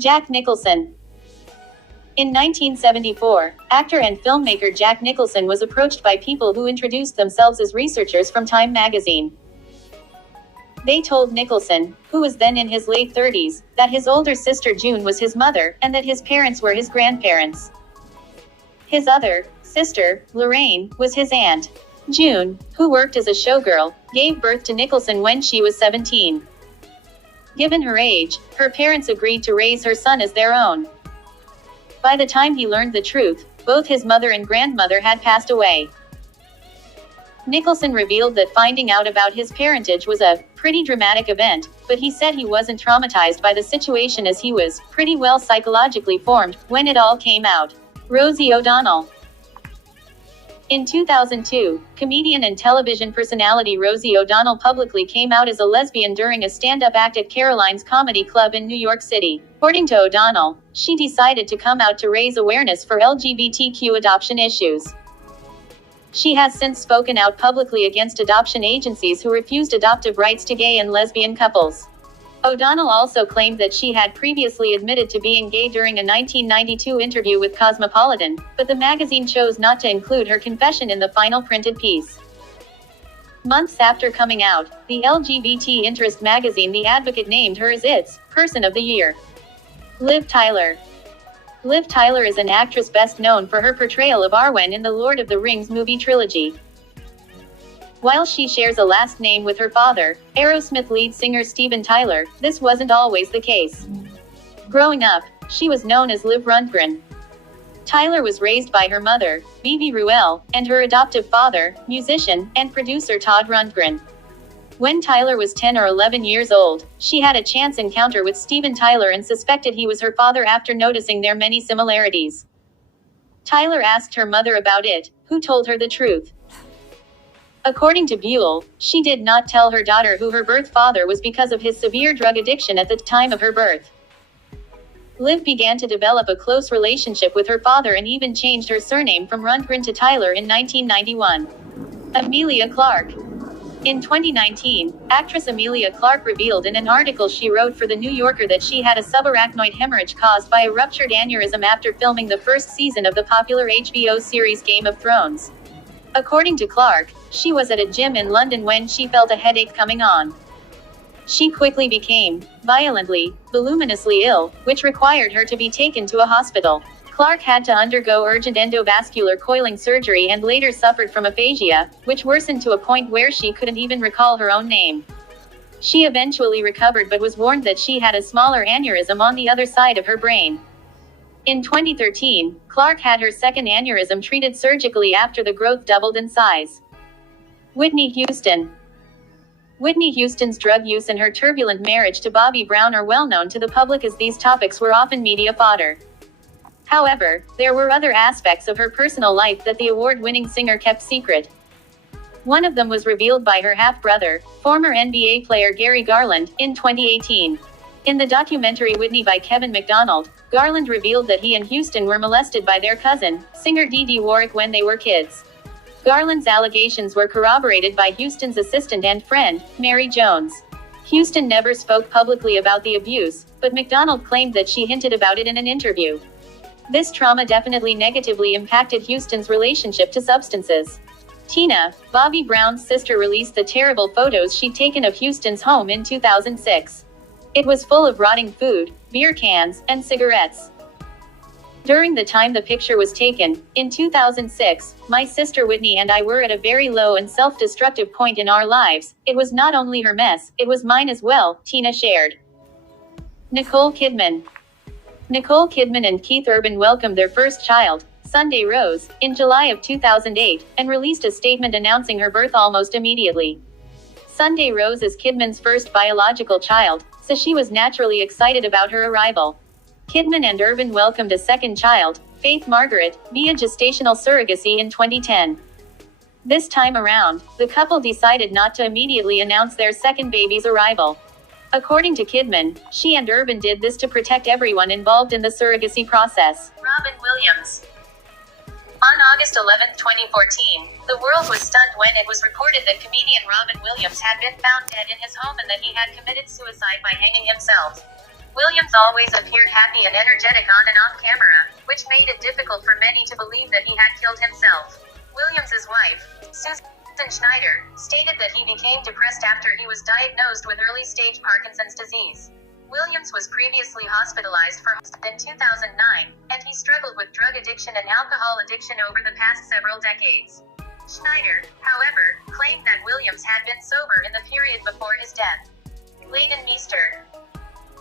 Jack Nicholson. In 1974, actor and filmmaker Jack Nicholson was approached by people who introduced themselves as researchers from Time magazine. They told Nicholson, who was then in his late 30s, that his older sister June was his mother, and that his parents were his grandparents. His other sister, Lorraine, was his aunt. June, who worked as a showgirl, gave birth to Nicholson when she was 17. Given her age, her parents agreed to raise her son as their own. By the time he learned the truth, both his mother and grandmother had passed away. Nicholson revealed that finding out about his parentage was a pretty dramatic event, but he said he wasn't traumatized by the situation as he was pretty well psychologically formed when it all came out. Rosie O'Donnell. In 2002, comedian and television personality Rosie O'Donnell publicly came out as a lesbian during a stand-up act at Caroline's Comedy Club in New York City. According to O'Donnell, she decided to come out to raise awareness for LGBTQ adoption issues. She has since spoken out publicly against adoption agencies who refused adoptive rights to gay and lesbian couples. O'Donnell also claimed that she had previously admitted to being gay during a 1992 interview with Cosmopolitan, but the magazine chose not to include her confession in the final printed piece. Months after coming out, the LGBT interest magazine The Advocate named her as its Person of the Year. Liv Tyler. Liv Tyler is an actress best known for her portrayal of Arwen in the Lord of the Rings movie trilogy. While she shares a last name with her father, Aerosmith lead singer Steven Tyler, this wasn't always the case. Growing up, she was known as Liv Rundgren. Tyler was raised by her mother, Vivi Ruel, and her adoptive father, musician and producer Todd Rundgren. When Tyler was 10 or 11 years old, she had a chance encounter with Steven Tyler and suspected he was her father after noticing their many similarities. Tyler asked her mother about it, who told her the truth. According to Buell, she did not tell her daughter who her birth father was because of his severe drug addiction at the time of her birth. Liv began to develop a close relationship with her father and even changed her surname from Rundgren to Tyler in 1991. Emilia Clarke. In 2019, actress Emilia Clarke revealed in an article she wrote for The New Yorker that she had a subarachnoid hemorrhage caused by a ruptured aneurysm after filming the first season of the popular HBO series Game of Thrones. According to Clarke, she was at a gym in London when she felt a headache coming on. She quickly became violently, voluminously ill, which required her to be taken to a hospital. Clarke had to undergo urgent endovascular coiling surgery and later suffered from aphasia, which worsened to a point where she couldn't even recall her own name. She eventually recovered but was warned that she had a smaller aneurysm on the other side of her brain. In 2013, Clarke had her second aneurysm treated surgically after the growth doubled in size. Whitney Houston. Whitney Houston's drug use and her turbulent marriage to Bobby Brown are well known to the public as these topics were often media fodder. However, there were other aspects of her personal life that the award-winning singer kept secret. One of them was revealed by her half-brother, former NBA player Gary Garland, in 2018. In the documentary Whitney by Kevin McDonald, Garland revealed that he and Houston were molested by their cousin, singer Dee Dee Warwick when they were kids. Garland's allegations were corroborated by Houston's assistant and friend, Mary Jones. Houston never spoke publicly about the abuse, but McDonald claimed that she hinted about it in an interview. This trauma definitely negatively impacted Houston's relationship to substances. Tina, Bobby Brown's sister, released the terrible photos she'd taken of Houston's home in 2006. It was full of rotting food, beer cans, and cigarettes. During the time the picture was taken, in 2006, my sister Whitney and I were at a very low and self-destructive point in our lives. It was not only her mess, it was mine as well, Tina shared. Nicole Kidman. Nicole Kidman and Keith Urban welcomed their first child, Sunday Rose, in July of 2008, and released a statement announcing her birth almost immediately. Sunday Rose is Kidman's first biological child, so she was naturally excited about her arrival. Kidman and Urban welcomed a second child, Faith Margaret, via gestational surrogacy in 2010. This time around, the couple decided not to immediately announce their second baby's arrival. According to Kidman, she and Urban did this to protect everyone involved in the surrogacy process. Robin Williams. On August 11, 2014, the world was stunned when it was reported that comedian Robin Williams had been found dead in his home and that he had committed suicide by hanging himself. Williams always appeared happy and energetic on and off camera, which made it difficult for many to believe that he had killed himself. Williams's wife, Susan Schneider, stated that he became depressed after he was diagnosed with early-stage Parkinson's disease. Williams was previously hospitalized in 2009, and he struggled with drug addiction and alcohol addiction over the past several decades. Schneider, however, claimed that Williams had been sober in the period before his death. Leighton Meester.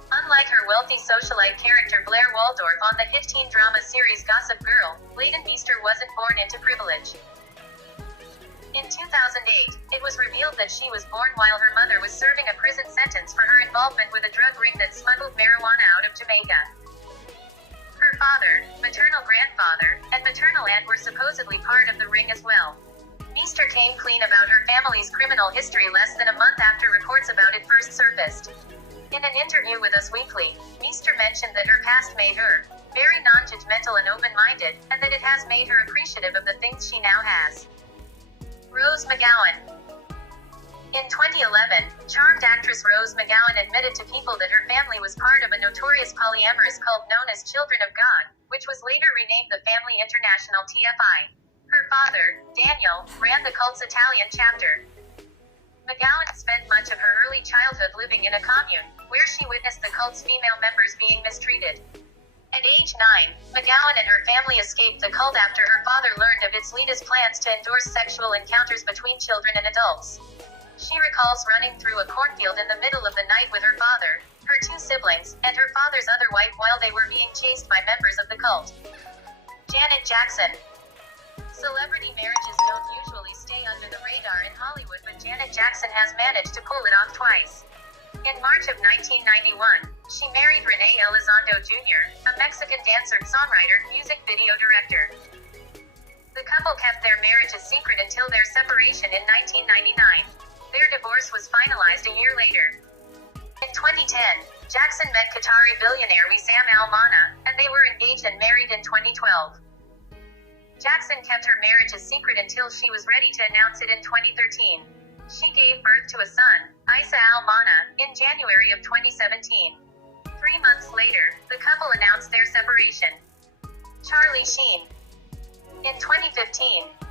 Unlike her wealthy socialite character Blair Waldorf on the hit teen drama series Gossip Girl, Leighton Meester wasn't born into privilege. In 2008, it was revealed that she was born while her mother was serving a prison sentence for her involvement with a drug ring that smuggled marijuana out of Jamaica. Her father, maternal grandfather, and maternal aunt were supposedly part of the ring as well. Meester came clean about her family's criminal history less than a month after reports about it first surfaced. In an interview with Us Weekly, Meester mentioned that her past made her very non-judgmental and open-minded, and that it has made her appreciative of the things she now has. Rose McGowan. In 2011, charmed actress Rose McGowan admitted to People that her family was part of a notorious polyamorous cult known as Children of God, which was later renamed the Family International TFI. Her father, Daniel, ran the cult's Italian chapter. McGowan spent much of her early childhood living in a commune, where she witnessed the cult's female members being mistreated. At age 9, McGowan and her family escaped the cult after her father learned of its leader's plans to endorse sexual encounters between children and adults. She recalls running through a cornfield in the middle of the night with her father, her 2 siblings, and her father's other wife while they were being chased by members of the cult. Janet Jackson. Celebrity marriages don't usually stay under the radar in Hollywood, but Janet Jackson has managed to pull it off twice. In March of 1991, she married Rene Elizondo Jr., a Mexican dancer, songwriter, music video director. The couple kept their marriage a secret until their separation in 1999. Their divorce was finalized a year later. In 2010, Jackson met Qatari billionaire Wissam Al Mana, and they were engaged and married in 2012. Jackson kept her marriage a secret until she was ready to announce it in 2013. She gave birth to a son, Isa Al Mana, in January of 2017. 3 months later, the couple announced their separation. Charlie Sheen. In 2015,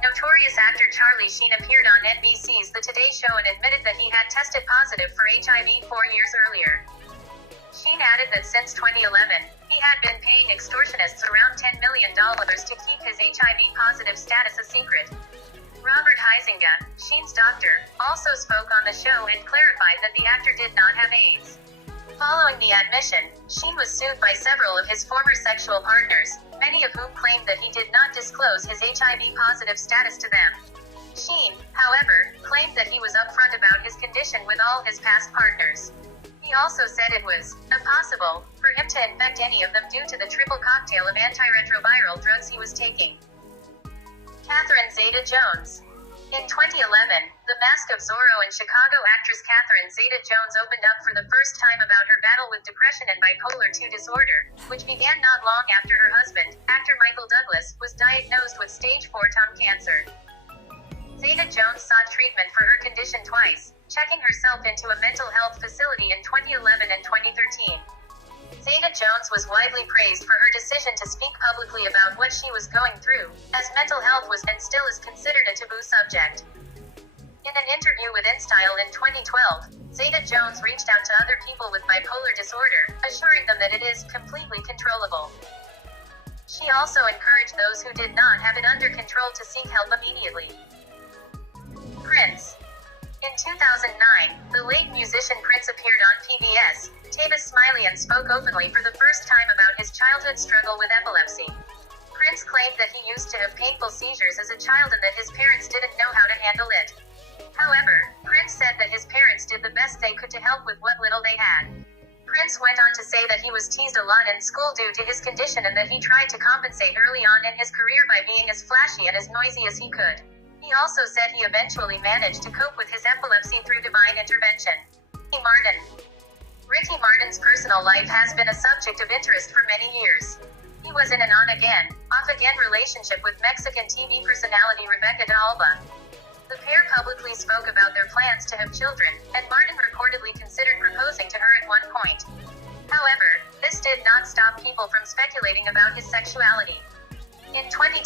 notorious actor Charlie Sheen appeared on NBC's The Today Show and admitted that he had tested positive for HIV 4 years earlier. Sheen added that since 2011, he had been paying extortionists around $10 million to keep his HIV-positive status a secret. Robert Huizinga, Sheen's doctor, also spoke on the show and clarified that the actor did not have AIDS. Following the admission, Sheen was sued by several of his former sexual partners, many of whom claimed that he did not disclose his HIV-positive status to them. Sheen, however, claimed that he was upfront about his condition with all his past partners. He also said it was impossible for him to infect any of them due to the triple cocktail of antiretroviral drugs he was taking. Catherine Zeta-Jones. In 2011, The Mask of Zorro and Chicago actress Catherine Zeta-Jones opened up for the first time about her battle with depression and bipolar II disorder, which began not long after her husband, actor Michael Douglas, was diagnosed with stage 4 tongue cancer. Zeta-Jones sought treatment for her condition twice, checking herself into a mental health facility in 2011 and 2013. Zeta-Jones was widely praised for her decision to speak publicly about what she was going through, as mental health was and still is considered a taboo subject. In an interview with InStyle in 2012, Zeta-Jones reached out to other people with bipolar disorder, assuring them that it is completely controllable. She also encouraged those who did not have it under control to seek help immediately. Prince. In 2009, the late musician Prince appeared on PBS, Tavis Smiley, and spoke openly for the first time about his childhood struggle with epilepsy. Prince claimed that he used to have painful seizures as a child and that his parents didn't know how to handle it. However, Prince said that his parents did the best they could to help with what little they had. Prince went on to say that he was teased a lot in school due to his condition and that he tried to compensate early on in his career by being as flashy and as noisy as he could. He also said he eventually managed to cope with his epilepsy through divine intervention. Ricky Martin. Ricky Martin's personal life has been a subject of interest for many years. He was in an on-again, off-again relationship with Mexican TV personality Rebecca de Alba. The pair publicly spoke about their plans to have children, and Martin reportedly considered proposing to her at one point. However, this did not stop people from speculating about his sexuality. In 2010,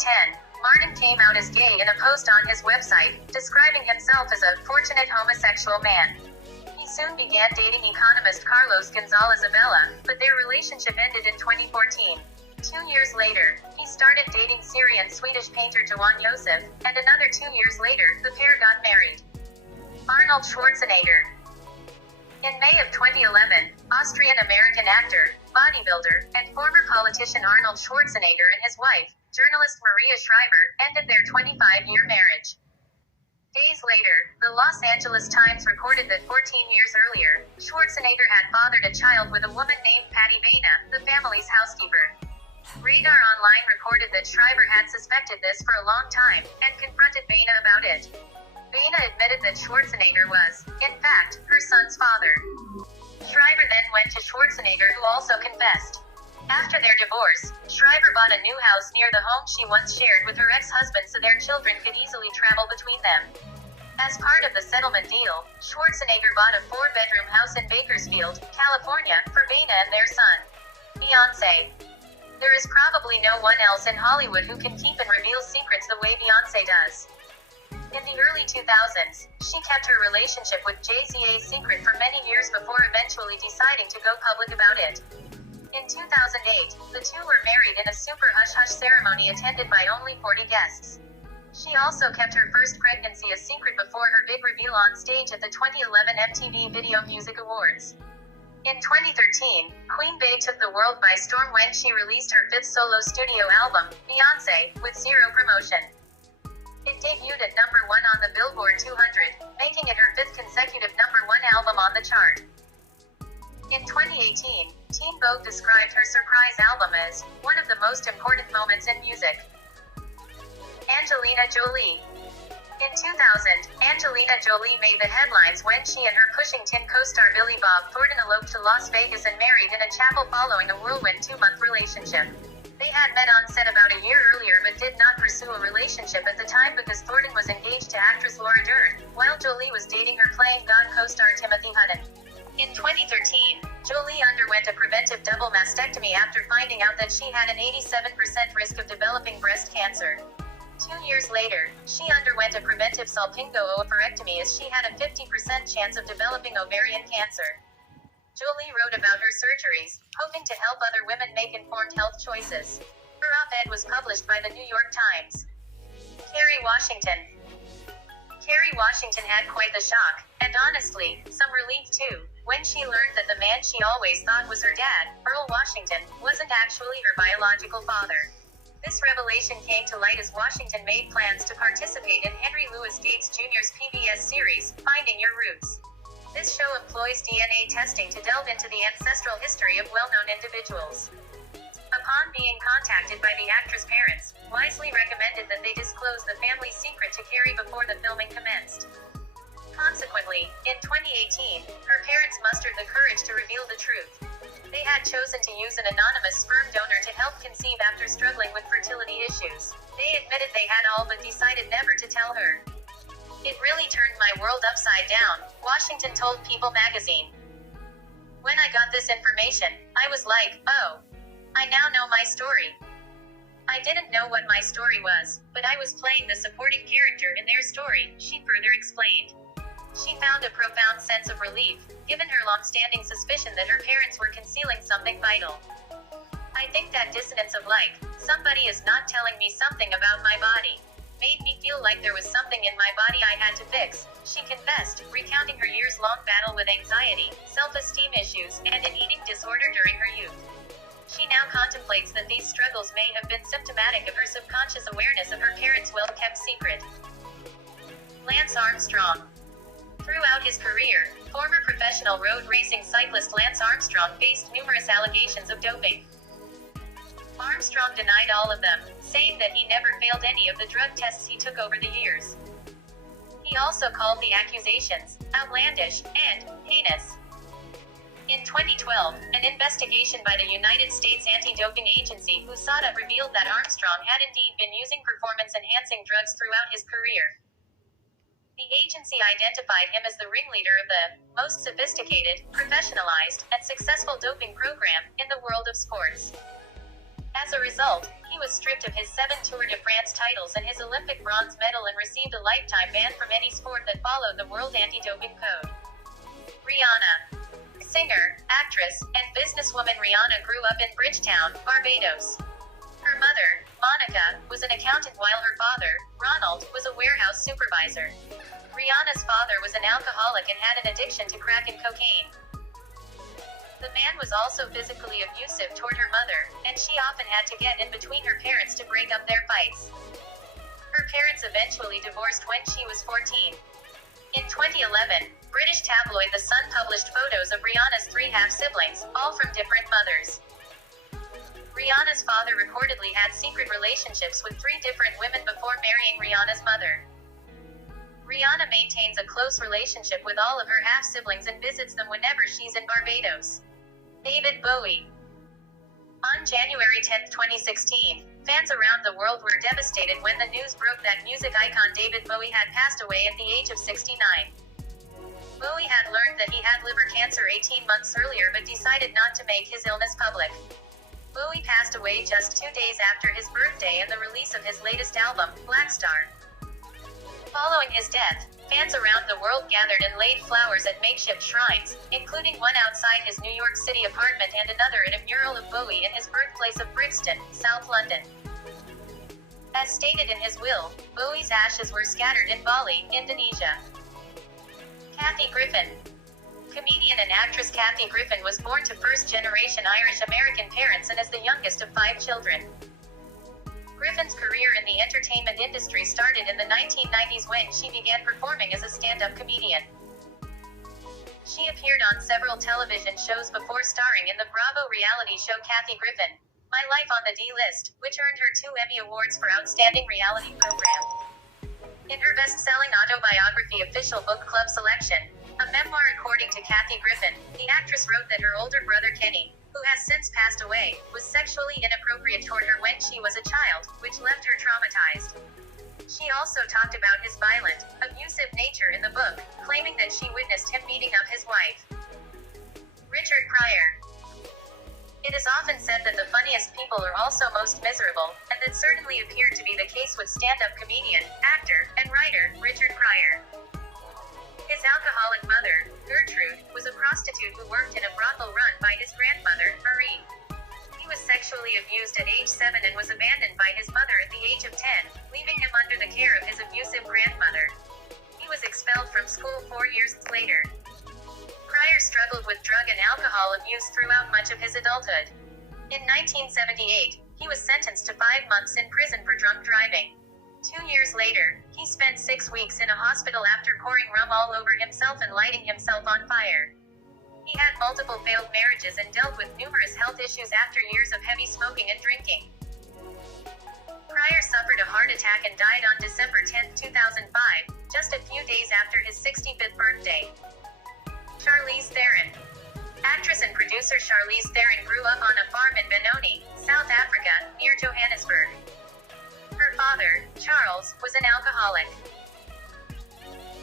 Martin came out as gay in a post on his website, describing himself as a fortunate homosexual man. He soon began dating economist Carlos Gonzalez Abella, but their relationship ended in 2014. 2 years later, he started dating Syrian-Swedish painter Johan Josef, and another 2 years later, the pair got married. Arnold Schwarzenegger. In May of 2011, Austrian-American actor, bodybuilder, and former politician Arnold Schwarzenegger and his wife, journalist Maria Shriver, ended their 25-year marriage. Days later, the Los Angeles Times reported that 14 years earlier, Schwarzenegger had fathered a child with a woman named Patty Baina, the family's housekeeper. Radar Online reported that Shriver had suspected this for a long time, and confronted Baina about it. Baina admitted that Schwarzenegger was, in fact, her son's father. Shriver then went to Schwarzenegger, who also confessed. After their divorce, Shriver bought a new house near the home she once shared with her ex-husband so their children could easily travel between them. As part of the settlement deal, Schwarzenegger bought a 4-bedroom house in Bakersfield, California, for Baina and their son. Beyoncé. There is probably no one else in Hollywood who can keep and reveal secrets the way Beyoncé does. In the early 2000s, she kept her relationship with Jay-Z a secret for many years before eventually deciding to go public about it. In 2008, the two were married in a super hush-hush ceremony attended by only 40 guests. She also kept her first pregnancy a secret before her big reveal on stage at the 2011 MTV Video Music Awards. In 2013, Queen Bey took the world by storm when she released her 5th solo studio album, Beyoncé, with zero promotion. It debuted at number 1 on the Billboard 200, making it her 5th consecutive number 1 album on the chart. In 2018, Teen Vogue described her surprise album as one of the most important moments in music. Angelina Jolie. In 2000, Angelina Jolie made the headlines when she and her Pushing Tin co-star Billy Bob Thornton eloped to Las Vegas and married in a chapel following a whirlwind 2-month relationship. They had met on set about a year earlier but did not pursue a relationship at the time because Thornton was engaged to actress Laura Dern, while Jolie was dating her Playing God co-star Timothy Hutton. In 2013, Jolie underwent a preventive double mastectomy after finding out that she had an 87% risk of developing breast cancer. 2 years later, she underwent a preventive salpingo-oophorectomy as she had a 50% chance of developing ovarian cancer. Jolie wrote about her surgeries, hoping to help other women make informed health choices. Her op-ed was published by the New York Times. Kerry Washington. Kerry Washington had quite the shock, and honestly, some relief too, when she learned that the man she always thought was her dad, Earl Washington, wasn't actually her biological father. This revelation came to light as Washington made plans to participate in Henry Louis Gates Jr.'s PBS series, Finding Your Roots. This show employs DNA testing to delve into the ancestral history of well-known individuals. Upon being contacted by the actress' parents, wisely recommended that they disclose the family secret to Kerry before the filming commenced. Consequently, in 2018, her parents mustered the courage to reveal the truth. They had chosen to use an anonymous sperm donor to help conceive after struggling with fertility issues. They admitted they had all but decided never to tell her. It really turned my world upside down, Washington told People magazine. When I got this information, I was like, oh, I now know my story. I didn't know what my story was, but I was playing the supporting character in their story, she further explained. She found a profound sense of relief, given her long-standing suspicion that her parents were concealing something vital. I think that dissonance of like, somebody is not telling me something about my body, made me feel like there was something in my body I had to fix, she confessed, recounting her years-long battle with anxiety, self-esteem issues, and an eating disorder during her youth. She now contemplates that these struggles may have been symptomatic of her subconscious awareness of her parents' well-kept secret. Lance Armstrong. Throughout his career, former professional road racing cyclist Lance Armstrong faced numerous allegations of doping. Armstrong denied all of them, saying that he never failed any of the drug tests he took over the years. He also called the accusations outlandish and heinous. In 2012, an investigation by the United States Anti-Doping Agency USADA revealed that Armstrong had indeed been using performance-enhancing drugs throughout his career. The agency identified him as the ringleader of the most sophisticated, professionalized, and successful doping program in the world of sports. As a result, he was stripped of his 7 Tour de France titles and his Olympic bronze medal and received a lifetime ban from any sport that followed the World Anti-Doping Code. Rihanna. Singer, actress, and businesswoman Rihanna grew up in Bridgetown, Barbados. Her mother, Monica, was an accountant while her father, Ronald, was a warehouse supervisor. Rihanna's father was an alcoholic and had an addiction to crack and cocaine. The man was also physically abusive toward her mother, and she often had to get in between her parents to break up their fights. Her parents eventually divorced when she was 14. In 2011, British tabloid The Sun published photos of Rihanna's 3 half-siblings, all from different mothers. Rihanna's father reportedly had secret relationships with 3 different women before marrying Rihanna's mother. Rihanna maintains a close relationship with all of her half-siblings and visits them whenever she's in Barbados. David Bowie. On January 10, 2016, fans around the world were devastated when the news broke that music icon David Bowie had passed away at the age of 69. Bowie had learned that he had liver cancer 18 months earlier but decided not to make his illness public. Bowie passed away just 2 days after his birthday and the release of his latest album, Black Star. Following his death, fans around the world gathered and laid flowers at makeshift shrines, including one outside his New York City apartment and another at a mural of Bowie in his birthplace of Brixton, South London. As stated in his will, Bowie's ashes were scattered in Bali, Indonesia. Kathy Griffin. Comedian and actress Kathy Griffin was born to first-generation Irish-American parents and is the youngest of 5 children. Griffin's career in the entertainment industry started in the 1990s when she began performing as a stand-up comedian. She appeared on several television shows before starring in the Bravo reality show Kathy Griffin, My Life on the D-List, which earned her 2 Emmy Awards for Outstanding Reality Program. In her best-selling autobiography Official Book Club Selection, a memoir according to Kathy Griffin, the actress wrote that her older brother Kenny, who has since passed away, was sexually inappropriate toward her when she was a child, which left her traumatized. She also talked about his violent, abusive nature in the book, claiming that she witnessed him beating up his wife. Richard Pryor. It is often said that the funniest people are also most miserable, and that certainly appeared to be the case with stand-up comedian, actor, and writer, Richard Pryor. His alcoholic mother, Gertrude, was a prostitute who worked in a brothel run by his grandmother, Marie. He was sexually abused at age 7 and was abandoned by his mother at the age of 10, leaving him under the care of his abusive grandmother. He was expelled from school 4 years later. Pryor struggled with drug and alcohol abuse throughout much of his adulthood. In 1978, he was sentenced to 5 months in prison for drunk driving. 2 years later, he spent 6 weeks in a hospital after pouring rum all over himself and lighting himself on fire. He had multiple failed marriages and dealt with numerous health issues after years of heavy smoking and drinking. Pryor suffered a heart attack and died on December 10, 2005, just a few days after his 65th birthday. Charlize Theron. Actress and producer Charlize Theron grew up on a farm in Benoni, South Africa, near Johannesburg. Her father, Charles, was an alcoholic.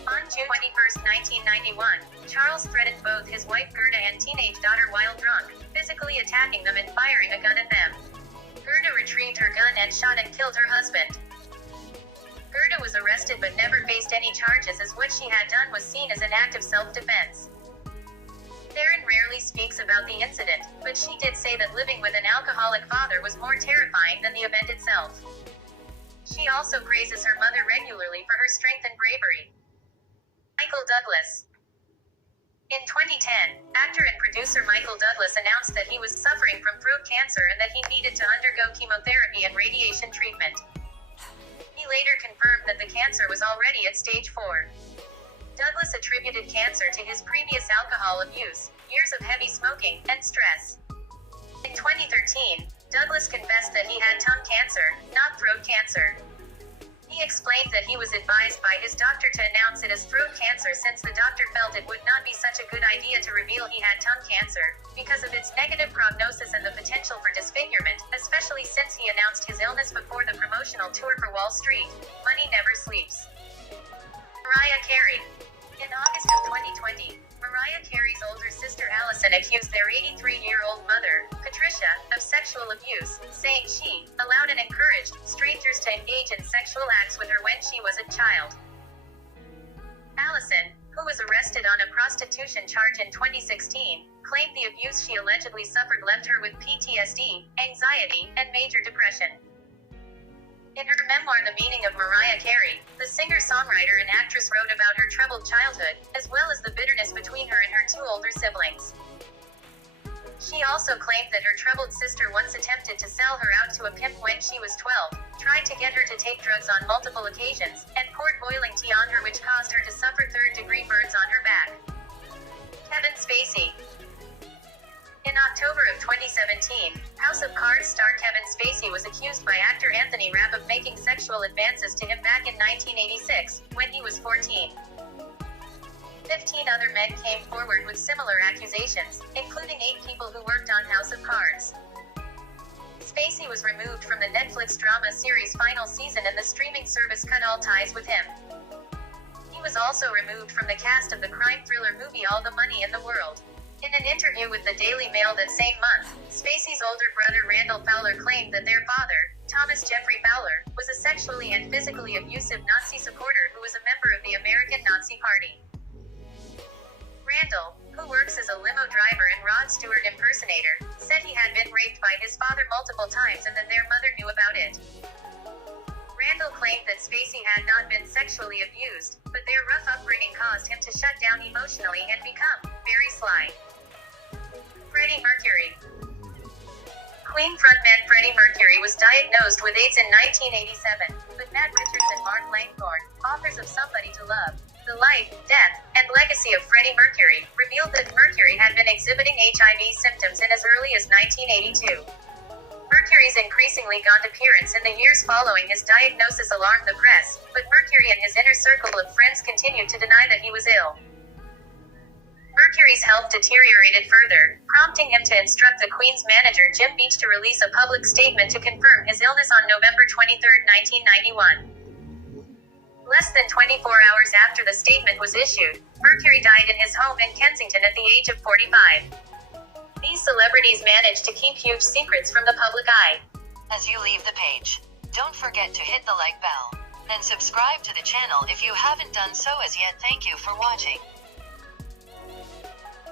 On June 21, 1991, Charles threatened both his wife Gerda and teenage daughter while drunk, physically attacking them and firing a gun at them. Gerda retrieved her gun and shot and killed her husband. Gerda was arrested but never faced any charges as what she had done was seen as an act of self-defense. Theron rarely speaks about the incident, but she did say that living with an alcoholic father was more terrifying than the event itself. She also praises her mother regularly for her strength and bravery. Michael Douglas. In 2010, actor and producer Michael Douglas announced that he was suffering from throat cancer and that he needed to undergo chemotherapy and radiation treatment. He later confirmed that the cancer was already at stage 4. Douglas attributed cancer to his previous alcohol abuse, years of heavy smoking, and stress. In 2013, Douglas confessed that he had tongue cancer, not throat cancer. He explained that he was advised by his doctor to announce it as throat cancer since the doctor felt it would not be such a good idea to reveal he had tongue cancer, because of its negative prognosis and the potential for disfigurement, especially since he announced his illness before the promotional tour for Wall Street. Money Never Sleeps. Mariah Carey. In August of 2020, Mariah Carey's older sister Allison accused their 83-year-old mother, Patricia, of sexual abuse, saying she allowed and encouraged strangers to engage in sexual acts with her when she was a child. Allison, who was arrested on a prostitution charge in 2016, claimed the abuse she allegedly suffered left her with PTSD, anxiety, and major depression. In her memoir The Meaning of Mariah Carey, the singer-songwriter and actress wrote about her troubled childhood, as well as the bitterness between her and her two older siblings. She also claimed that her troubled sister once attempted to sell her out to a pimp when she was 12, tried to get her to take drugs on multiple occasions, and poured boiling tea on her which caused her to suffer third-degree burns on her back. Kevin Spacey. In October of 2017, House of Cards star Kevin Spacey was accused by actor Anthony Rapp of making sexual advances to him back in 1986, when he was 14. 15 other men came forward with similar accusations, including 8 people who worked on House of Cards. Spacey was removed from the Netflix drama series' final season and the streaming service cut all ties with him. He was also removed from the cast of the crime thriller movie All the Money in the World. In an interview with the Daily Mail that same month, Spacey's older brother Randall Fowler claimed that their father, Thomas Jeffrey Fowler, was a sexually and physically abusive Nazi supporter who was a member of the American Nazi Party. Randall, who works as a limo driver and Rod Stewart impersonator, said he had been raped by his father multiple times and that their mother knew about it. Randall claimed that Spacey had not been sexually abused, but their rough upbringing caused him to shut down emotionally and become very sly. Freddie Mercury. Queen frontman Freddie Mercury was diagnosed with AIDS in 1987, but Matt Richards and Mark Langthorne, authors of Somebody to Love, The Life, Death, and Legacy of Freddie Mercury, revealed that Mercury had been exhibiting HIV symptoms in as early as 1982. Mercury's increasingly gaunt appearance in the years following his diagnosis alarmed the press, but Mercury and his inner circle of friends continued to deny that he was ill. Mercury's health deteriorated further, prompting him to instruct the Queen's manager Jim Beach to release a public statement to confirm his illness on November 23, 1991. Less than 24 hours after the statement was issued, Mercury died in his home in Kensington at the age of 45. These celebrities managed to keep huge secrets from the public eye. As you leave the page, don't forget to hit the like bell and subscribe to the channel if you haven't done so as yet. Thank you for watching.